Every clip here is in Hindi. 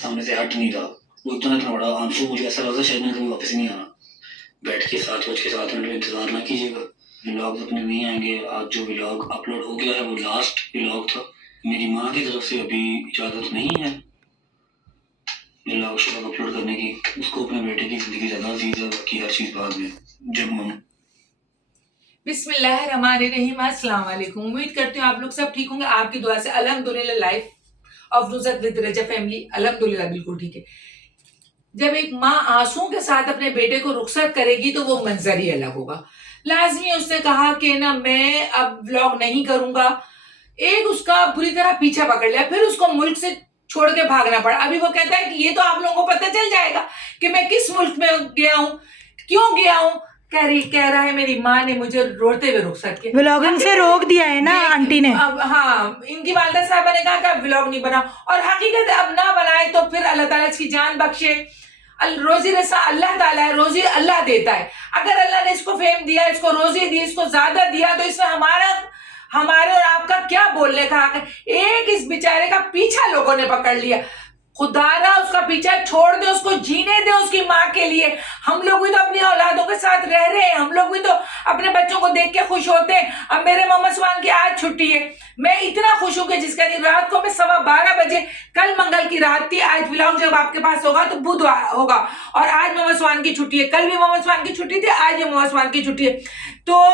सामने से हट नहीं रहा। वो इतना बड़ा आंसू, मुझे ऐसा लगा शायद मैं कभी वापस ही नहीं आना। बैठ के 7:07 में इंतजार ना कीजिएगा, व्लॉग अपने नहीं आएंगे। आज जो व्लॉग अपलोड हो गया है वो लास्ट व्लॉग था। मेरी माँ की तरफ से अभी इजाज़त नहीं है व्लॉग शॉग अपलोड करने की। उसको अपने बेटे की जिंदगी ज़्यादा अजीज है, बाकी हर चीज़ बाद में। जब मम बिस्मिल्लाहिर्रहमानिर्रहीम, अस्सलाम वालेकुम। उम्मीद करती हूँ आप लोग सब ठीक होंगे। आपकी दुआ से अल्हम्दुलिल्लाह life of Nusrat with Raza family अल्हम्दुलिल्लाह बिल्कुल ठीक है। जब एक माँ आंसुओं के साथ अपने बेटे को रुखसत करेगी तो वो मंजर ही अलग होगा। लाजमी उसने कहा कि ना मैं अब व्लॉग नहीं करूंगा। एक उसका बुरी तरह पीछा पकड़ लिया, फिर उसको मुल्क से छोड़ के भागना पड़ा। अभी वो कहता है कि ये तो आप लोगों को पता चल जाएगा कि मैं किस मुल्क में गया हूँ, क्यों गया हूँ। कह रहा है मेरी माँ ने मुझे रोते हुए रुखसत किया, व्लॉगिंग से रोक दिया है ना आंटी ने। अब हाँ, इनकी वालिदा साहबा ने कहा कि व्लॉग नहीं बना, और हकीकत अब ना बनाए तो फिर अल्लाह ताला इसकी जान बख्शे। रोजी रसा अल्लाह ताला है, रोजी अल्लाह देता है। अगर अल्लाह ने इसको फेम दिया, इसको रोजी दी, इसको ज्यादा दिया, तो इसमें हमारे और आपका क्या बोलने का हक है। एक इस बेचारे का पीछा लोगों ने पकड़ लिया। खुदारा उसका पीछा छोड़ दे, उसको जीने दे उसकी माँ के लिए। हम लोग भी तो अपनी औलादों के साथ रह रहे हैं, हम लोग भी तो अपने बच्चों को देख के खुश होते हैं। अब मेरे मोहम्मद सुभान की आज छुट्टी है, मैं इतना खुश हूं कि जिसका दिन रात को मैं 12:15 बजे, कल मंगल की रात थी, आज व्लॉग जब आपके पास होगा तो बुधवार होगा, और आज मोहम्मद सुभान की छुट्टी है। कल भी मोहम्मद सुभान की छुट्टी थी, आज भी मोहम्मद सुभान की छुट्टी है। तो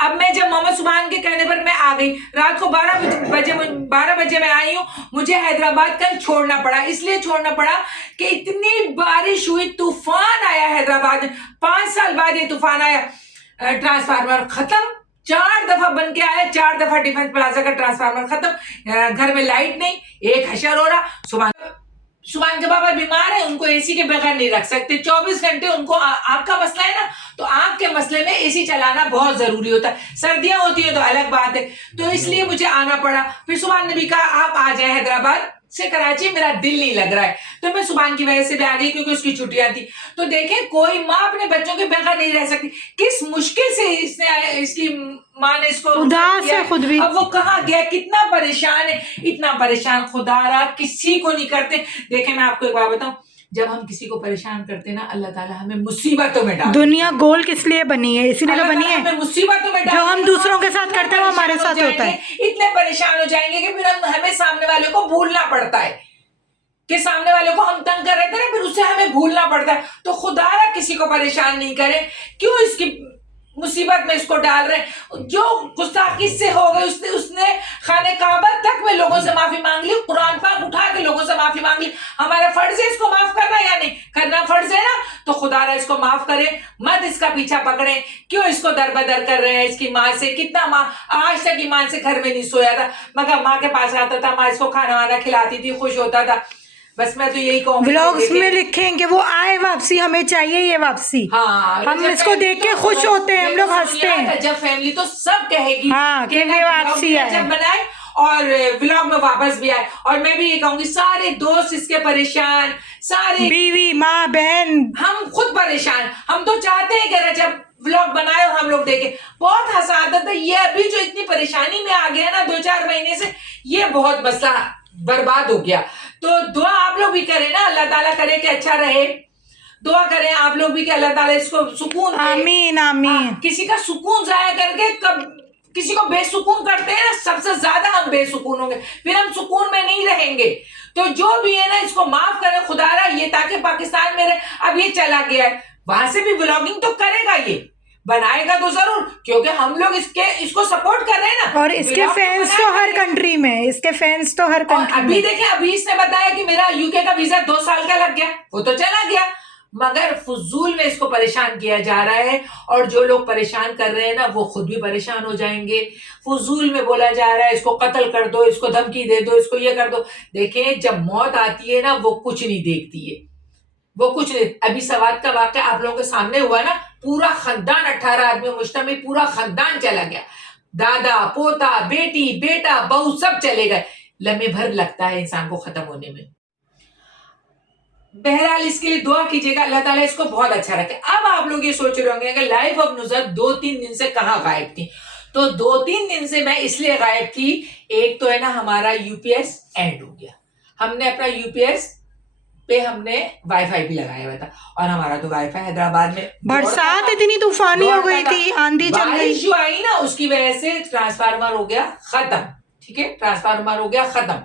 अब मैं जब मोहम्मद सुभान के कहने पर मैं आ गई, रात को 12 बजे मैं आई हूँ। मुझे हैदराबाद कल छोड़ना पड़ा, इसलिए छोड़ना पड़ा कि इतनी बारिश हुई, तूफान आया हैदराबाद में। 5 साल बाद ये तूफान आया। ट्रांसफार्मर खत्म, 4 दफा बन के आया, 4 दफा डिफेंस प्लाजा का ट्रांसफार्मर खत्म। घर में लाइट नहीं, एक हशर हो रहा। सुभान के बाबा बीमार है, उनको एसी के बगैर नहीं रख सकते 24 घंटे। उनको आंख का मसला है ना, तो आंख के मसले में एसी चलाना बहुत जरूरी होता है। सर्दियां होती है तो अलग बात है, तो इसलिए मुझे आना पड़ा। फिर सुभान ने भी कहा आप आ जाए हैदराबाद से कराची, मेरा दिल नहीं लग रहा है। तो मैं सुभान की वजह से भी आ गई, क्योंकि उसकी छुट्टियां थी। तो देखें, कोई माँ अपने बच्चों के बगैर नहीं रह सकती। किस मुश्किल से इसकी माँ ने इसको उदास है खुद भी। अब वो कहाँ गया, कितना परेशान है, इतना परेशान खुदारा किसी को नहीं करते। देखें, मैं आपको एक बात बताऊं, जब हम किसी को परेशान करते ना, अल्लाह ताला हमें मुसीबतों में डाल। दुनिया गोल किस लिए बनी है? इसीलिए तो बनी है। हमें मुसीबतों में जो हम दूसरों के साथ करते हैं वो हमारे साथ होता है। इतने परेशान हो जाएंगे कि फिर हमें सामने वाले को भूलना पड़ता है, कि सामने वाले को हम तंग कर रहे थे ना, फिर उससे हमें भूलना पड़ता है। तो खुदारा किसी को परेशान नहीं करे, क्यों इसकी मुसीबत में इसको डाल रहे हैं। जो गुस्ताखी से हो गई, उसने खाने काबा तक में लोगों से माफी मांग ली, कुरान पाक उठा के लोगों से माफी मांग ली। हमारा फर्ज है इसको माफ करना या नहीं करना? फर्ज है ना, तो खुदारा इसको माफ करे, मत इसका पीछा पकड़े। क्यों इसको दरबदर कर रहे हैं इसकी माँ से? कितना माँ आज तक ईमान से घर में नहीं सोया था, मगर माँ के पास आता था, माँ इसको खाना वाना खिलाती थी, खुश होता था। बस मैं तो यही कहूँगी, व्लॉग्स में लिखेंगे वो आए वापसी, हमें चाहिए ये वापसी। हाँ, हम इसको देख के खुश होते हैं, हम लोग हंसते हैं। जब फैमिली तो सब कहेगी हाँ, कि वे वापसी आए, जब बनाए और व्लॉग में वापस भी आए। और मैं भी ये कहूंगी, सारे दोस्त इसके परेशान, सारे बीवी माँ बहन, हम खुद परेशान। हम तो चाहते हैं कि जब व्लॉग बनाए और हम लोग देखें। बहुत हंसा आता था। ये अभी जो इतनी परेशानी में आ गया ना 2-4 महीने से, ये बहुत मसला बर्बाद हो गया। तो दुआ आप लोग भी करें ना, अल्लाह ताला करे कि अच्छा रहे। दुआ करें आप लोग भी कि अल्लाह ताला इसको सुकून दे। आमीन आमीन। किसी का सुकून जाया करके कब किसी को बेसुकून करते हैं ना, सबसे ज्यादा हम बेसुकून होंगे, फिर हम सुकून में नहीं रहेंगे। तो जो भी है ना, इसको माफ करें खुदारा, ये ताकि पाकिस्तान में रहे। अब ये चला गया है, वहां से भी व्लॉगिंग तो करेगा, ये बनाएगा तो जरूर, क्योंकि हम लोग इसको सपोर्ट कर रहे हैं ना। और इसके फैंस तो हर कंट्री में, इसके फैंस तो हर कंट्री में। अभी देखें, अभी इसने बताया कि मेरा यूके का वीजा 2 साल का लग गया, वो तो चला गया, मगर फजूल में इसको परेशान किया जा रहा है। और जो लोग परेशान कर रहे हैं ना, वो खुद भी परेशान हो जाएंगे। फजूल में बोला जा रहा है इसको कत्ल कर दो, इसको धमकी दे दो, इसको ये कर दो। देखें, जब मौत आती है ना, वो कुछ नहीं देखती है, वो कुछ नहीं। अभी सवात का वाकया आप लोगों के सामने हुआ ना, पूरा खानदान 18 आदमी मुश्तमिल, पूरा खानदान चला गया। दादा पोता बेटी बेटा बहू सब चले गए। लम्हे भर लगता है इंसान को खत्म होने में। बहरहाल इसके लिए दुआ कीजिएगा, अल्लाह ताला इसको बहुत अच्छा रखे। अब आप लोग ये सोच रहे होंगे कि लाइफ ऑफ नुसरत 2-3 दिन से कहाँ गायब थी। तो 2-3 दिन से मैं इसलिए गायब थी, एक तो है ना हमारा यूपीएस एंड हो गया, हमने अपना यूपीएस पे हमने वाईफाई भी लगाया हुआ था, और हमारा तो वाईफाई हैदराबाद में बरसात इतनी तूफानी हो गई थी, आंधी चल गई, बारिश जो आई ना उसकी वजह से ट्रांसफार्मर हो गया खत्म। ठीक है, ट्रांसफार्मर हो गया खत्म,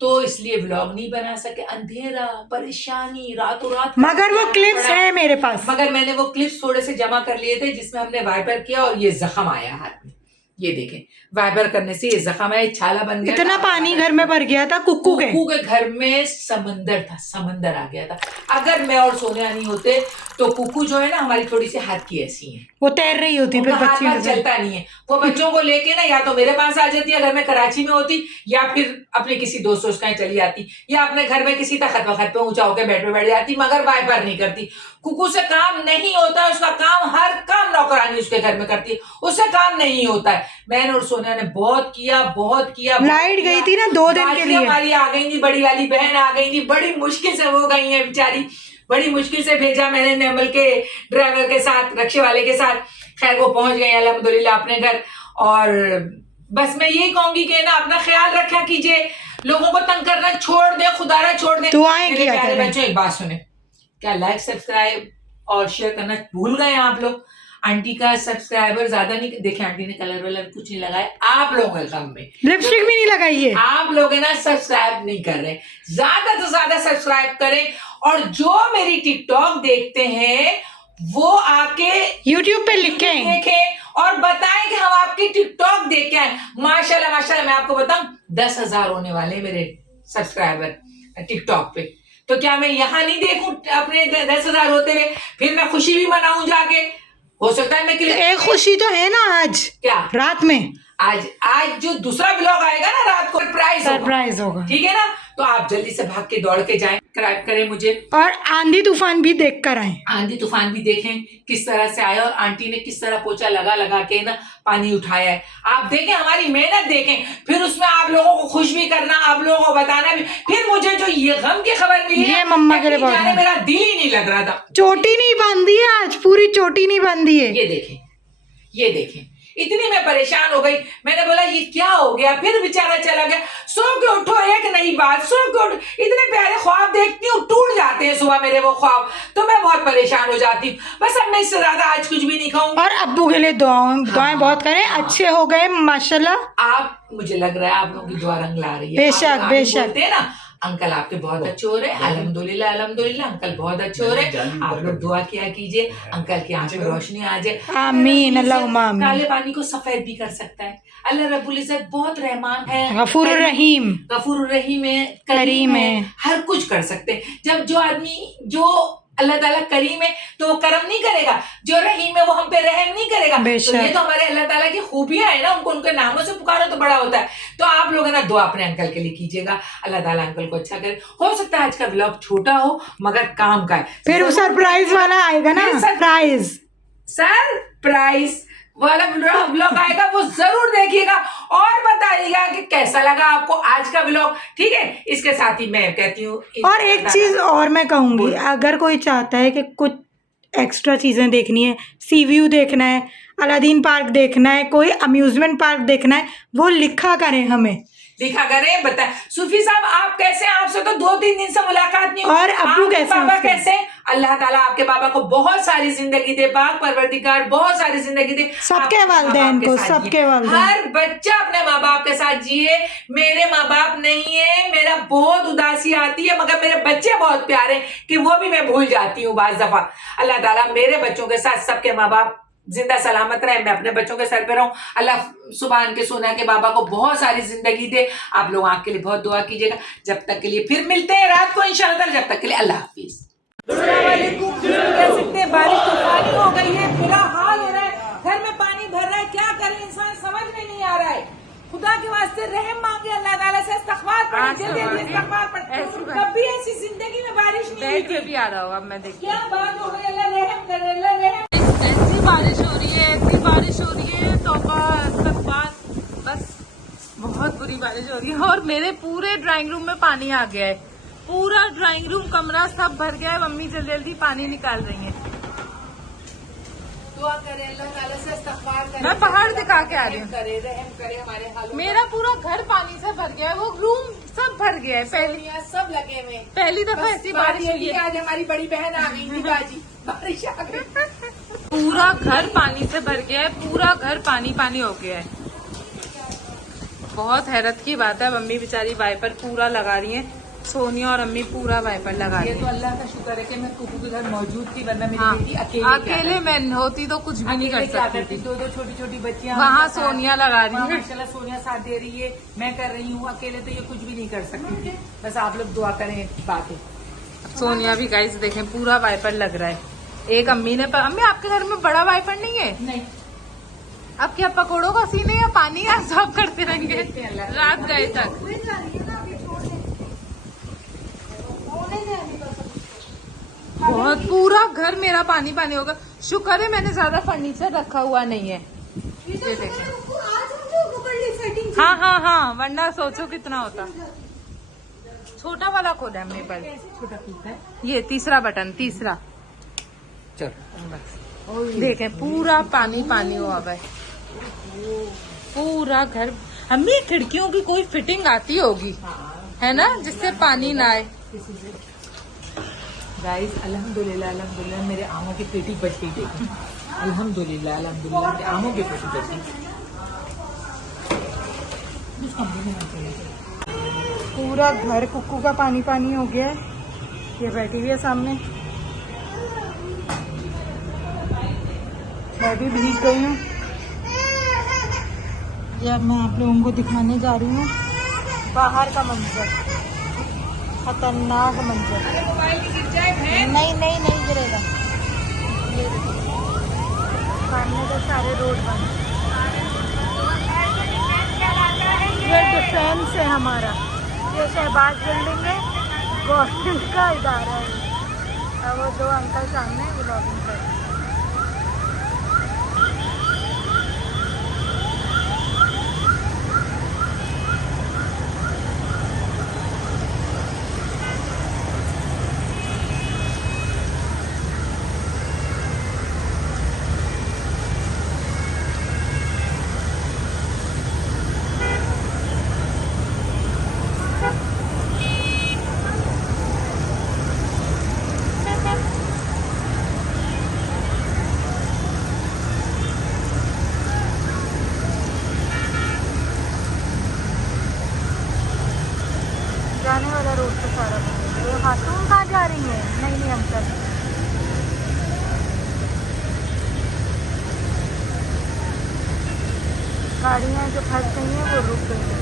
तो इसलिए व्लॉग नहीं बना सके। अंधेरा, परेशानी, रातों रात। मगर वो क्लिप्स है मेरे पास, मगर मैंने वो क्लिप्स थोड़े से जमा कर लिए थे जिसमें हमने वाइपर किया और ये जख्म आया हाथ में। ये देखें, वाइपर करने से ये जख्म है, छाला बन गया। इतना पानी घर में भर गया था, कुक्कू के घर में समंदर था, समंदर आ गया था। अगर मैं और सोनिया नहीं होते तो कुकू जो है ना हमारी थोड़ी सी हाथ की ऐसी है, वो तैर रही होती, फिर हाथ बच्ची चलता नहीं है। वो बच्चों को लेके ना या तो मेरे पास आ जाती अगर मैं कराची में होती, या फिर अपने किसी दोस्त उसका चली जाती, या अपने घर में किसी तखत वखत पे ऊंचा होकर बैठ जाती, मगर वाइपर नहीं करती। कुकू से काम नहीं होता, उसका काम हर काम नौकरानी उसके घर में करती है, उससे काम नहीं होता है। मैंने और सोनिया ने बहुत किया, बहुत किया। लाइट गई थी ना 2 दिन के लिए, हमारी आ गई थी, बड़ी वाली बहन आ गई थी, बड़ी मुश्किल से वो गई है बेचारी, बड़ी मुश्किल से भेजा मैंने नेमल के ड्राइवर के साथ, रक्शे वाले के साथ। खैर वो पहुंच गए अल्हम्दुलिल्लाह अपने घर। और बस मैं यही कहूंगी कि ना अपना ख्याल रखा कीजिए, लोगों को तंग करना छोड़ दे, खुदारा छोड़ दे। दुआएं किया प्यारे करें। बच्चों एक बात सुने, क्या लाइक सब्सक्राइब और शेयर करना भूल गए आप लोग? आंटी का सब्सक्राइबर ज्यादा नहीं, देखे आंटी ने कलर वलर कुछ नहीं लगाया, आप लोगों के कम में लिपस्टिक भी नहीं लगाई है, आप लोग है ना सब्सक्राइब नहीं कर रहे। ज्यादा से ज्यादा सब्सक्राइब करें, और जो मेरी टिकटॉक देखते हैं वो आके यूट्यूब पे देखें और बताएं कि हम आपकी टिकटॉक देख के आए। माशाल्लाह माशाल्लाह, मैं आपको बताऊं 10,000 होने वाले मेरे सब्सक्राइबर टिकटॉक पे। तो क्या मैं यहाँ नहीं देखूं अपने 10,000 होते हुए? फिर मैं खुशी भी मनाऊं जाके, हो सकता है मैं एक खुशी तो है ना आज, क्या रात में, आज जो दूसरा व्लॉग आएगा ना रात को सरप्राइज होगा, ठीक है ना? तो आप जल्दी से भाग के दौड़ के जाएं, सब्सक्राइब करें मुझे, और आंधी तूफान भी देख कर आए, आंधी तूफान भी देखें किस तरह से आया, और आंटी ने किस तरह पोछा लगा लगा के ना पानी उठाया है। आप देखें, हमारी मेहनत देखें, फिर उसमें आप लोगों को खुश भी करना, आप लोगों को बताना भी। फिर मुझे जो ये गम की खबर मिली ये मम्मा के लिए बहुत है, मेरा दिल ही नहीं लग रहा था। चोटी नहीं बांधी है आज, पूरी चोटी नहीं बांधी है। ये देखें, ये देखें, इतनी मैं परेशान हो गई। मैंने बोला ये क्या हो गया, फिर बेचारा चला गया। सो के उठो, एक नई बात, सो के उठो, इतने प्यारे ख्वाब देखती हूँ, टूट जाते हैं सुबह मेरे वो ख्वाब, तो मैं बहुत परेशान हो जाती हूँ। बस अब मैं इससे ज्यादा आज कुछ भी नहीं खाऊंगी। और अब्बू के लिए दुआएं बहुत करें, अच्छे हो गए माशाल्लाह। आप, मुझे लग रहा है आप लोगों की दुआ रंग ला रही है। बेशक बेशक, बोलते हैं ना अंकल आपके बहुत अच्छे हो रहे हैं, अल्हम्दुलिल्लाह अल्हम्दुलिल्लाह, अंकल बहुत अच्छे हो रहे हैं। आप लोग दुआ किया कीजिए, अंकल की आंख में रोशनी आ जाए। आमीन अल्लाहुम्मा आमीन। काले पानी को सफेद भी कर सकता है। अल्लाह रब्बुल इज्जत बहुत रहमान है, गफूर रहीम, गफूर रहीम है, करीम है, हर कुछ कर सकते हैं। जब जो आदमी, जो अल्लाह ताला करीम है तो वो करम नहीं करेगा, जो रहीम है वो हम पे रहम नहीं करेगा। तो ये तो हमारे अल्लाह ताला की खूबियां है ना, उनको उनके नामों से पुकारो तो बड़ा होता है। तो आप लोग है ना दुआ अपने अंकल के लिए कीजिएगा, अल्लाह ताला अंकल को अच्छा करे। हो सकता है आज का व्लॉग छोटा हो मगर काम का है। फिर वो सरप्राइज वाला आएगा ना, सरप्राइज वाला व्लॉग आएगा, वो जरूर देखिएगा और बताइएगा कि कैसा लगा आपको आज का व्लॉग। ठीक है, इसके साथ ही मैं कहती हूँ, और एक चीज और मैं कहूंगी, अगर कोई चाहता है कि कुछ एक्स्ट्रा चीजें देखनी है, सी व्यू देखना है, अलादीन पार्क देखना है, कोई अम्यूजमेंट पार्क देखना है, वो लिखा करें, हमें लिखा करें। बता सूफी साहब आप कैसे, आपसे तो 2-3 दिन से मुलाकात नहीं हुई। और अब्बू कैसे, बाबा कैसे? अल्लाह ताला आपके बाबा को बहुत सारी जिंदगी दे, पाक परवरदिगार बहुत सारी जिंदगी दे सबके वालिदैन को, सबके वालिदैन। हर बच्चा अपने माँ बाप के साथ जिए। मेरे माँ बाप नहीं है, मेरा बहुत उदासी आती है, मगर मेरे बच्चे बहुत प्यारे कि वो भी मैं भूल जाती हूँ बाज दफा। अल्लाह ताला मेरे बच्चों के साथ सबके माँ बाप जिंदा सलामत रहे, मैं अपने बच्चों के सर पे रहूं। अल्लाह सुभान के सोना के बाबा को बहुत सारी जिंदगी दे। आप लोग आँख के लिए बहुत दुआ कीजिएगा। जब तक के लिए फिर मिलते हैं रात को इंशाल्लाह, जब तक के लिए अल्लाह हाफिज। बारिश तूफानी हो गई है, बुरा हाल हो रहा है, घर में पानी भर रहा है, क्या करे इंसान समझ में नहीं आ रहा है। खुदा के वास्ते रहम मांगे अल्लाह ताला से, इस्तग़फ़ार पढ़े, जल्दी इस्तग़फ़ार पढ़े। कभी ऐसी जिंदगी में बारिश नहीं हुई भी आ रहा होगा। मैं देखती क्या बात हो गई, अल्लाह रहम करे, अल्लाह रहम। ऐसी बारिश हो रही है, ऐसी बारिश हो रही है, तौबा इस्तग़फ़ार, बस बहुत बुरी बारिश हो रही है। और मेरे पूरे ड्राइंग रूम में पानी आ गया है, पूरा ड्राइंग रूम कमरा सब भर गया है। मम्मी जल्दी जल्दी पानी निकाल रही है। दुआ करें अल्लाह ताला से, इस्तग़फ़ार करें। मैं पहाड़ दिखा के आ रही हूँ। रहम करे हमारे हालों। मेरा पूरा घर पानी से भर गया है, वो रूम सब भर गया है। सब लगे हुए। पहली दफा ऐसी बारिश हुई है। आज हमारी बड़ी बहन आ गई थी बाजी, बारिश आ गई। पूरा घर पानी से भर गया है, पूरा घर पानी पानी हो गया है। बहुत हैरत की बात है। मम्मी बेचारी वाइपर पूरा लगा रही है, सोनिया और अम्मी पूरा वाइपर लगा रही ये है। तो अल्लाह का शुक्र है कि मैं कुकू के घर मौजूद थी, वरना मेरी हाँ, बेटी अकेले मैं होती तो कुछ भी नहीं कर सकती थी। दो छोटी छोटी बच्चियां वहाँ सोनिया लगा रही है। माशाल्लाह सोनिया साथ दे रही है, मैं कर रही हूँ। अकेले तो ये कुछ भी नहीं कर सकती थी। बस आप लोग दुआ करें बातें। सोनिया भी गाइस देखें पूरा वाइपर लग रहा है। एक अम्मी ने अम्मी आपके घर में बड़ा वाइपर नहीं है? नहीं। अब क्या पकौड़ों का सीन है या पानी का साफ करते रहेंगे रात गए तक? बहुत पूरा घर मेरा पानी पानी होगा। शुक्र है मैंने ज्यादा फर्नीचर रखा हुआ नहीं है। ये देखें। हाँ हाँ हाँ, वरना सोचो कितना होता। छोटा वाला खोला है हमने पर। छोटा पीस है ये तीसरा बटन, तीसरा। चलो देखें पूरा पानी पानी हुआ है पूरा घर। अम्मी खिड़कियों की कोई फिटिंग आती होगी है ना, जिससे पानी ना आए। गाइस अल्हम्दुलिल्लाह अल्हम्दुलिल्लाह मेरे आमों की पेटी बच गई। देखिए अल्हम्दुलिल्लाह अल्हम्दुलिल्लाह मेरे आमों की पेटी बच गई। पूरा घर कुक्कू का पानी पानी हो गया है। ये बैठी हुई है सामने, मैं भी भीग गई हूँ। जब मैं आप लोगों को दिखाने जा रही हूँ बाहर का मंजर, खतरनाक मंजर। नहीं नहीं नहीं गिरेगा। ये देखो सामने के सारे रोड बंद। ये डिफेंस है हमारा, ये शहबाज बिल्डिंग है, गवर्नमेंट का इदारा है। और वो दो अंकल सामने व्लॉगिंग कर रहे हैं। जाने वाला रोड पे सारा बंद है। ये खातून कहाँ जा रही है? नहीं नहीं अंकल, गाड़ियाँ जो फंस गई हैं वो रुक गई हैं।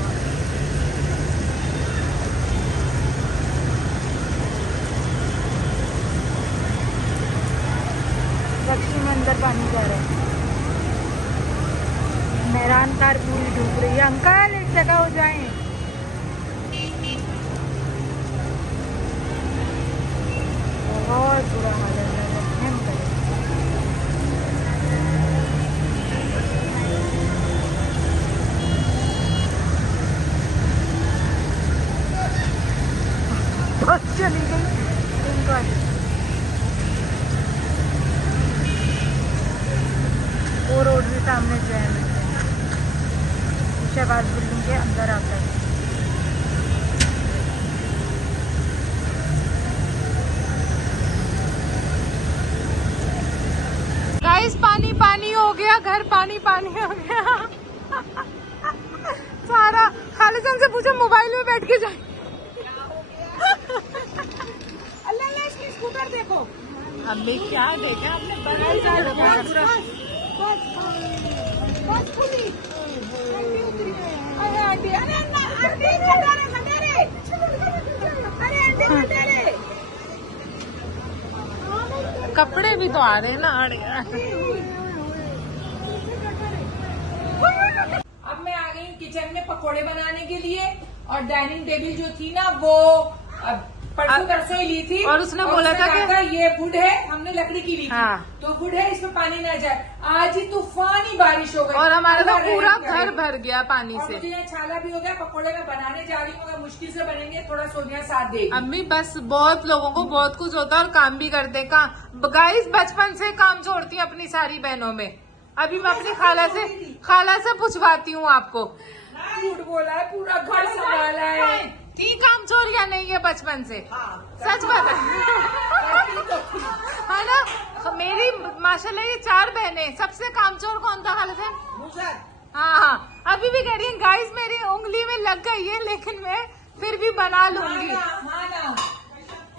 रक्षी में अंदर पानी जा रहा है। मैरान कार पूरी डूब रही है। अंकल एक जगह हो जाएं। बहुत बुरा हाल है। बस चली गई इनका। वो रोड भी सामने जैम है, शहबाज बिल्डिंग के अंदर आता है। गाइस पानी पानी हो गया, घर पानी पानी हो गया। सारा खालिद से पूछो मोबाइल में बैठ के जाए। अल्लाह इसकी स्कूटर देखो। हमने क्या देखा, हमने बड़ा कपड़े भी तो आ रहे हैं ना। अब मैं आ गई किचन में पकोड़े बनाने के लिए, और डाइनिंग टेबल जो थी ना वो परसों तरसों ही ली थी और उसने बोला था कहा कि था, ये वुड है, हमने लकड़ी की ली थी, हाँ। तो वुड है, इसमें पानी ना जाए। आज ही तूफानी बारिश हो गई और हमारा तो अल्लाह पूरा रहम करे। घर भर गया पानी और से। मुझे यहाँ छाला भी हो गया, पकौड़े मैं बनाने जा रही हूँ, मगर मुश्किल से बनेंगे, थोड़ा सोनिया साथ देगी। अम्मी बस बहुत लोगों को बहुत कुछ होता है और काम भी करते हैं। गाइस बचपन से काम छोड़ती है अपनी सारी बहनों में। अभी मैं अपनी खाला से पूछवाती हूँ आपको। झूठ बोला है, पूरा घर संभाला है। थी काम चोर या नहीं है बचपन से? सच बता है ना। मेरी माशाल्लाह ये 4 बहनें, सबसे कामचोर कौन था खाला से? हाँ, अभी भी कह रही है गाइस मेरी उंगली में लग गई है, लेकिन मैं फिर भी बना लूंगी। हाँ ना,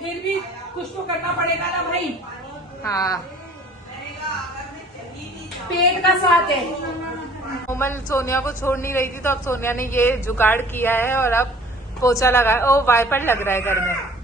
फिर भी कुछ तो करना पड़ेगा ना भाई। हाँ, पेट का साथ है। कोमल सोनिया को छोड़ नहीं रही थी, तो अब सोनिया ने ये जुगाड़ किया है और अब पोछा लगा। ओ वाइपर लग रहा है घर में।